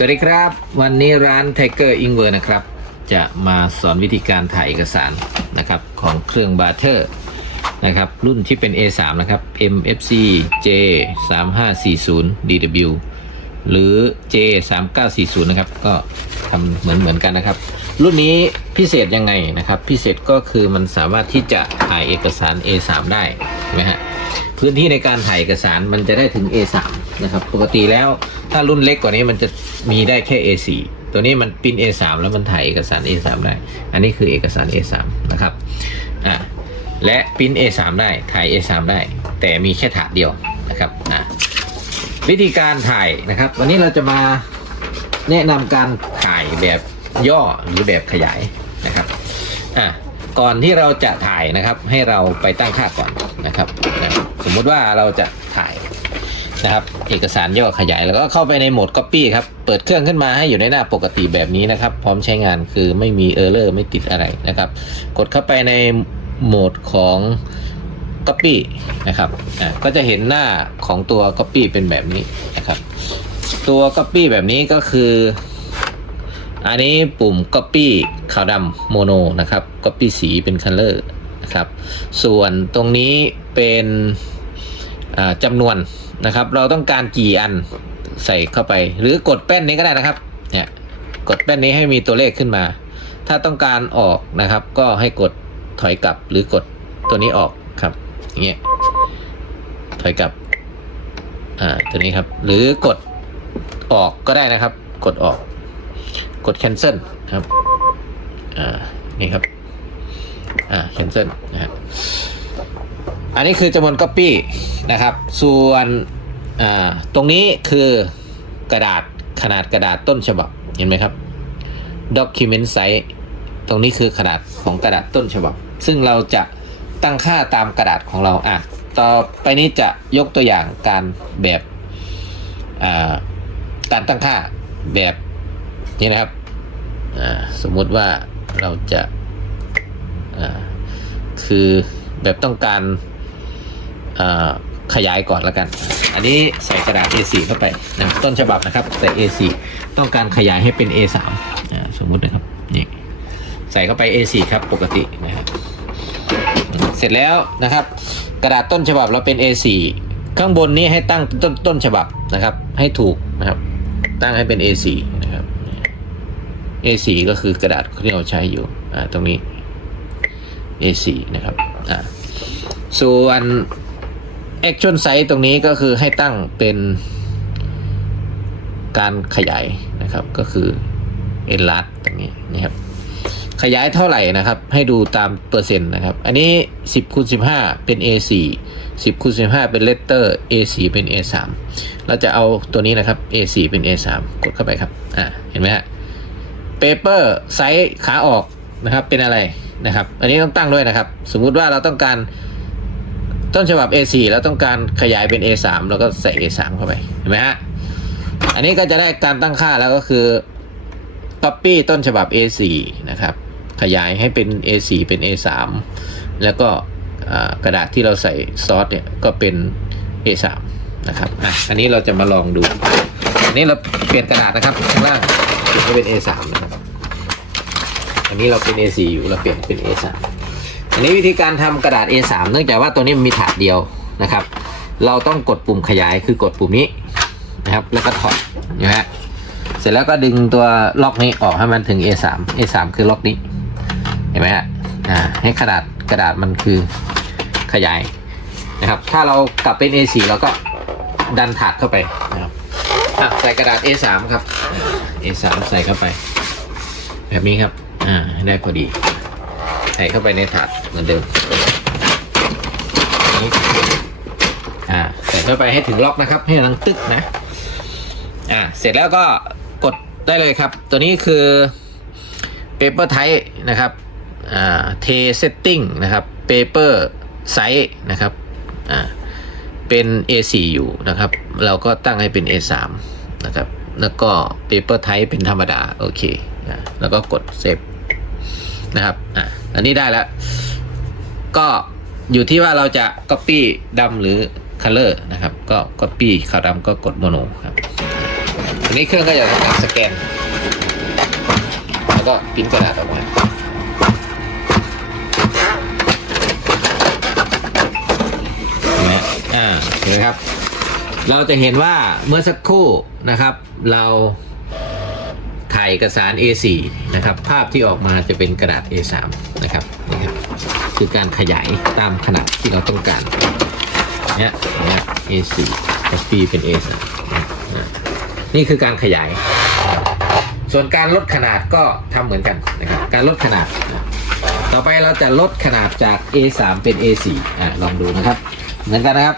สวัสดีครับ วันนี้ร้าน Tiger i n v e r นะครับ จะมาสอนวิธีการถ่ายเอกสารนะครับของเครื่องบาร์เทอร์นะครับรุ่นที่เป็น A3 นะครับ MFC J 3 5 4 0 DW หรือ J 3 9 4 0 นะครับก็ทำเหมือนเหมือนกันนะครับ รุ่นนี้พิเศษยังไงนะครับ พิเศษก็คือมันสามารถที่จะถ่ายเอกสาร A3 ได้ใช่ไหมฮะ พื้นที่ในการถ่ายเอกสารมันจะได้ถึง A3 นะครับ ปกติแล้วถ้ารุ่นเล็กกว่านี้มันจะมีได้แค่ A4 ตัวนี้มันปิ้น A3 แล้วมันถ่ายเอกสาร A3 ได้ อันนี้คือเอกสาร A3 นะครับอ่าและปิ้น A3 ได้ถ่าย A3 ได้ แต่มีแค่ถาดเดียวนะครับอ่าวิธีการถ่ายนะครับ วันนี้เราจะมาแนะนำการถ่ายแบบย่อหรือแบบขยายนะครับอะก่อนที่เราจะถ่ายนะครับให้เราไปตั้งค่าก่อนนะครับนะ สมมุติว่าเราจะถ่ายนะครับ เอกสารย่อขยายแล้วก็เข้าไปในโหมด Copy ครับ เปิดเครื่องขึ้นมาให้อยู่ในหน้าปกติแบบนี้นะครับ พร้อมใช้งานคือไม่มีเออร์เลอร์ไม่ติดอะไรนะครับ กดเข้าไปในโหมดของ Copy นะครับอะก็จะเห็นหน้าของตัว Copy เป็นแบบนี้นะครับ ตัว Copy แบบนี้ก็คือ อันนี้ปุ่ม Copy ขาวดำโมโนนะครับ Copy สีเป็น Color นะครับ ส่วนตรงนี้เป็นอ่าจำนวนนะครับ เราต้องการกี่อันใส่เข้าไป หรือกดแป้นนี้ก็ได้นะครับเนี่ยกดแป้นนี้ให้มีตัวเลขขึ้นมา ถ้าต้องการออกนะครับ ก็ให้กดถอยกลับหรือกดตัวนี้ออกครับอย่างเงี้ยถอยกลับอ่าตัวนี้ครับ หรือกดออกก็ได้นะครับ กดออก กด cancel ครับอ่านี่ครับ อ่า cancel นะฮะ อันนี้คือจำนวน copy นะครับ ส่วนอ่าตรงนี้คือกระดาษขนาดกระดาษต้นฉบับ เห็นไหมครับ document size ตรงนี้คือขนาดของกระดาษต้นฉบับ ซึ่งเราจะตั้งค่าตามกระดาษของเราอะต่อไปนี้จะยกตัวอย่างการแบบอ่าการตั้งค่าแบบนี้นะครับอ่าสมมุติว่าเราจะ คือแบบต้องการขยายก่อนแล้วกัน อันนี้ใส่กระดาษ A4 เข้าไปนะต้นฉบับนะครับใส่ A4 ต้องการขยายให้เป็น A3 สมมุตินะครับนี่ใส่เข้าไป A4 ครับปกตินะครับเสร็จแล้วนะครับ กระดาษต้นฉบับเราเป็น A4 ข้างบนนี้ให้ตั้งต้นต้นฉบับนะครับ ให้ถูกนะครับ ตั้งให้เป็น A4 นะครับ A4 ก็คือกระดาษที่เราใช้อยู่อ่าตรงนี้ A4 นะครับอ่าส่วน action size ตรงนี้ก็คือให้ตั้งเป็นการขยายนะครับก็คือ enlarge ตรงนี้นะครับขยายเท่าไหร่นะครับ ให้ดูตามเปอร์เซ็นต์นะครับ อันนี้ 10คูณ15 เป็น A4 10คูณ15 เป็น letter A4 เป็น A3 เราจะเอาตัวนี้นะครับ A4 เป็น A3 กดเข้าไปครับ อ่า เห็นไหมฮะ paper ไซส์ขาออกนะครับ เป็นอะไร นะครับ อันนี้ต้องตั้งด้วยนะครับ สมมุติว่าเราต้องการต้นฉบับ A4 แล้วต้องการขยายเป็น A3 แล้วก็ใส่ A3 เข้าไปเห็นไหมฮะอันนี้ก็จะได้การตั้งค่าแล้วก็คือ copy ต้นฉบับ A4 นะครับ ขยายให้เป็น A4 เป็น A3 แล้วก็กระดาษที่เราใส่ซอสเนี่ยก็เป็น A3 นะครับอะอันนี้เราจะมาลองดู อันนี้เราเปลี่ยนกระดาษนะครับข้างล่างเปลี่ยนให้เป็น A3 นะครับ อันนี้เราเป็น A4 อยู่เราเปลี่ยนเป็น A3 อันนี้วิธีการทำกระดาษ A3 เนื่องจากว่าตัวนี้มันมีถาดเดียวนะครับ เราต้องกดปุ่มขยายคือกดปุ่มนี้นะครับ แล้วก็ถอดนะฮะเสร็จแล้วก็ดึงตัวล็อกนี้ออกให้มันถึง A3 A3 คือล็อกนี้ เห็นไหมฮะอ่าให้ขนาดกระดาษมันคือขยายนะครับ ถ้าเรากลับเป็น A4 เราก็ดันถาดเข้าไปนะครับใส่กระดาษ A3 ครับ A3 ใส่เข้าไป แบบนี้ครับ อ่าได้พอดี ใส่เข้าไปในถาดเหมือนเดิมนี่อ่าใส่เข้าไปให้ถึงล็อกนะครับ ให้ดังตึกนะ อ่า เสร็จแล้วก็กดได้เลยครับ ตัวนี้คือ paper type นะครับ อ่า t setting นะครับ paper size นะครับ อ่า เป็น A4 อยู่นะครับ เราก็ตั้งให้เป็น A3 นะครับ แล้วก็ paper type เป็นธรรมดา โอเค แล้วก็กด save นะครับอ่าอันนี้ได้แล้ว ก็อยู่ที่ว่าเราจะ copy ดำหรือ color นะครับ ก็ copy ขาวดำก็กด mono ครับอันนี้เครื่องก็จะทำการสแกน แล้วก็พิมพ์กระดาษออกมาเห็นไหมอ่าเห็นไหมครับ เราจะเห็นว่าเมื่อสักครู่นะครับ เรา เอกสาร A4 นะครับ ภาพที่ออกมาจะเป็นกระดาษ A3 นะครับนี่ครับคือการขยายตามขนาดที่เราต้องการเนี่ยเนี่ย A4 copy เป็น A3 นะนี่คือการขยาย ส่วนการลดขนาดก็ทำเหมือนกันนะครับ การลดขนาด ต่อไปเราจะลดขนาดจาก A3 เป็น A4 อะลองดูนะครับ เหมือนกันนะครับ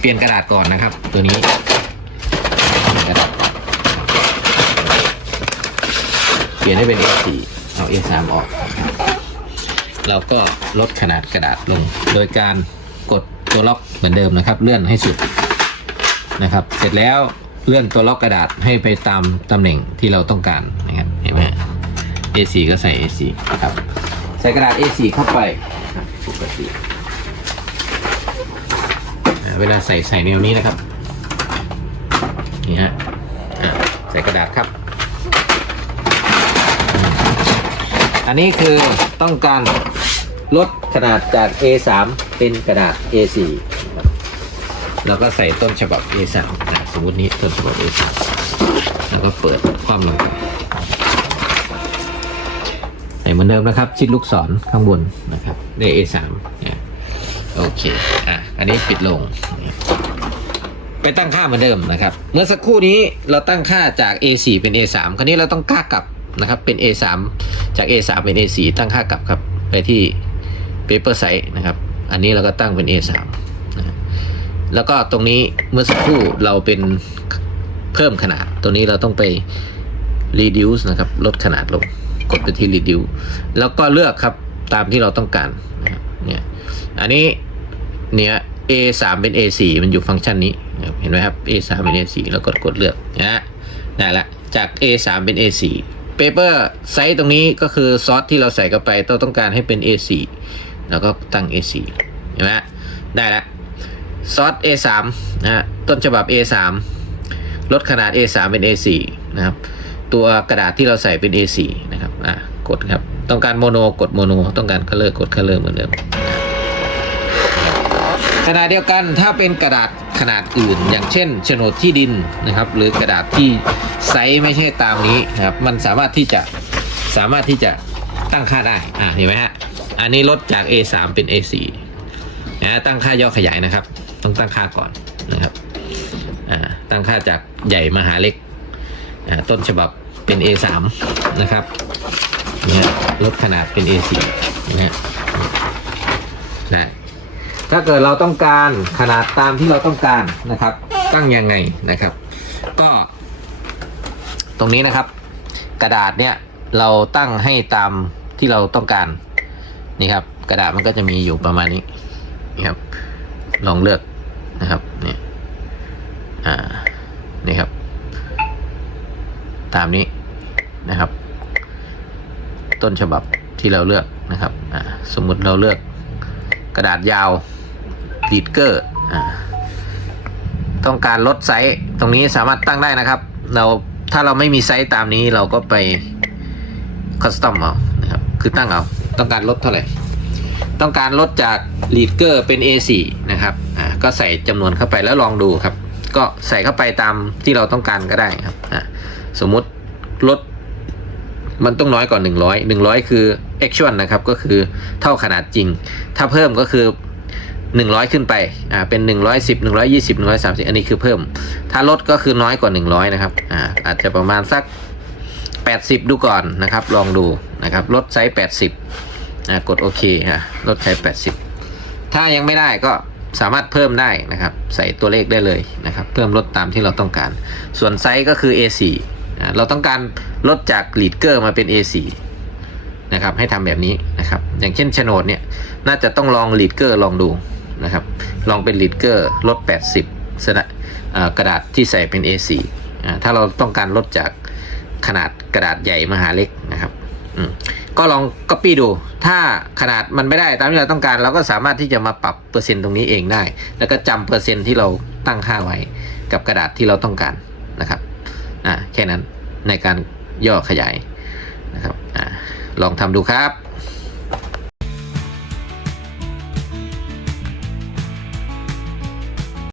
เปลี่ยนกระดาษก่อนนะครับ ตัวนี้กระดาษเป ลี่ยนให้เป็น A4 เอา A3 ออก เราก็ลดขนาดกระดาษลง โดยการกดตัวล็อกเหมือนเดิมนะครับ เลื่อนให้สุดนะครับ เสร็จแล้วเลื่อนตัวล็อกกระดาษให้ไปตามตำแหน่งที่เราต้องการนะครับเห็นไหม A4 ก็ใส่ A4 ครับ ใส่กระดาษ A4 เข้าไปปกติเวลาใส่ใส่แนวนี้นะครับนี่ฮะใส่กระดาษครับอืม อันนี้คือต้องการลดขนาดจาก A3 เป็นกระดาษ A4 แล้วก็ใส่ต้นฉบับ A3 นะสมมตินี้ต้นฉบับ A3 แล้วก็เปิดความลงไปใส่เหมือนเดิมนะครับ ชิดลูกศรข้างบนนะครับใน A3 เนี่ยโอเค อะ อันนี้ปิดลง ไปตั้งค่าเหมือนเดิมนะครับ เมื่อสักครู่นี้เราตั้งค่าจาก A4 เป็น A3 คราวนี้เราต้องค่ากลับ นะครับเป็น A3 จาก A3 เป็น A4 ตั้งค่ากลับครับไปที่ paper size นะครับ อันนี้เราก็ตั้งเป็น A3 นะแล้วก็ตรงนี้เมื่อสักครู่เราเป็นเพิ่มขนาด ตัวนี้เราต้องไป reduce นะครับลดขนาดลงกดไปที่ reduce แล้วก็เลือกครับตามที่เราต้องการนะครับเนี่ยอันนี้เนี่ย A 3 เป็น A 4 มันอยู่ฟังก์ชันนี้เห็นไหมครับ A 3 เป็น A 4 แล้วกดกดเลือกนะฮะได้ละจาก A 3 เป็น A 4 paper size ตรงนี้ก็คือซอสที่เราใส่เข้าไปเราต้องการให้เป็น A 4 แล้วก็ตั้ง A 4 เห็นไหมได้ละซอส A 3 นะฮะต้นฉบับ A 3 ลดขนาด A 3 เป็น A 4 นะครับ ตัวกระดาษที่เราใส่เป็น A 4 นะครับอะกดครับ ต้องการโมโนกดโมโนต้องการคัลเลอร์กดคัลเลอร์เหมือนเดิมขณะเดียวกันถ้าเป็นกระดาษ ขนาดอื่น อย่างเช่นโฉนดที่ดินนะครับ หรือกระดาษที่ไซส์ไม่ใช่ตามนี้นะครับ มันสามารถที่จะสามารถที่จะตั้งค่าได้ อ่าเห็นไหมฮะ อันนี้ลดจาก A3 เป็น A4 นะตั้งค่าย่อขยายนะครับ ต้องตั้งค่าก่อนนะครับ อ่า ตั้งค่าจากใหญ่มาหาเล็ก อ่า ต้นฉบับเป็น A3 นะครับนี่ลดขนาดเป็น A4 นะฮะนะ ถ้าเกิดเราต้องการขนาดตามที่เราต้องการนะครับ ตั้งยังไงนะครับ ก็ ตรงนี้นะครับ กระดาษเนี่ยเราตั้งให้ตามที่เราต้องการนี่ครับ กระดาษมันก็จะมีอยู่ประมาณนี้นี่ครับ ลองเลือกนะครับนี่อ่านี่ครับ ตามนี้นะครับ ต้นฉบับที่เราเลือกนะครับ สมมุติเราเลือกกระดาษยาว ลีดเกอร์ต้องการลดไซส์ตรงนี้สามารถตั้งได้นะครับ เราถ้าเราไม่มีไซส์ตามนี้เราก็ไปคัสตอมเอานะครับคือตั้งเอาต้องการลดเท่าไหร่ต้องการลดจากลีดเกอร์เป็น A4 นะครับอ่าก็ใส่จำนวนเข้าไปแล้วลองดูครับ ก็ใส่เข้าไปตามที่เราต้องการก็ได้ครับอ่าสมมุติลดมันต้องน้อยกว่า 100 100 คือ actual นะครับ ก็คือเท่าขนาดจริง ถ้าเพิ่มก็คือ 100 ขึ้นไป อ่า เป็น 110 120 130 อันนี้คือเพิ่ม ถ้าลดก็คือน้อยกว่า 100 นะครับ อ่า อาจจะประมาณสัก 80 ดูก่อนนะครับ ลองดูนะครับ ลดไซส์ 80 อ่า กดโอเคฮะ ลดไซส์ 80 ถ้ายังไม่ได้ก็สามารถเพิ่มได้นะครับ ใส่ตัวเลขได้เลยนะครับ เพิ่มลดตามที่เราต้องการ ส่วนไซส์ก็คือ A4 อ่า เราต้องการลดจากลีดเกอร์มาเป็น A4 นะครับ ให้ทำแบบนี้นะครับ อย่างเช่นโฉนดเนี่ย น่าจะต้องลองลีดเกอร์ลองดู นะครับ ลองเป็นลีดเกอร์ลด 80สนะกระดาษที่ใส่เป็น A4 อ่าถ้าเราต้องการลดจากขนาดกระดาษใหญ่มาหาเล็กนะครับก็ลอง copy ดู ถ้าขนาดมันไม่ได้ตามที่เราต้องการ เราก็สามารถที่จะมาปรับเปอร์เซ็นต์ตรงนี้เองได้ แล้วก็จำเปอร์เซ็นต์ที่เราตั้งค่าไว้กับกระดาษที่เราต้องการนะครับอ่าแค่นั้นในการย่อขยายนะครับอ่าลองทำดูครับ